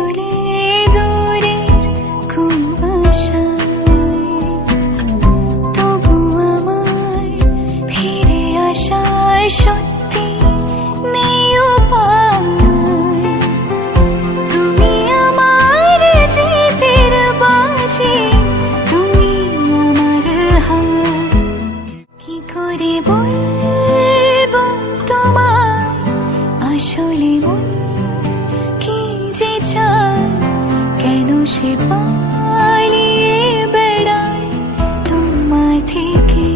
চলে দূরের কুয়াশা, তবু আমার ফিরে আসার সত্যি নেই উপায়। তুমি আমার জিতের বাজি, তুমি আমার হার। কি করে বলবো তোমায় আসলে মন কি যে চায়, কেন সে পালিয়ে বেড়ায় তোমার থেকে।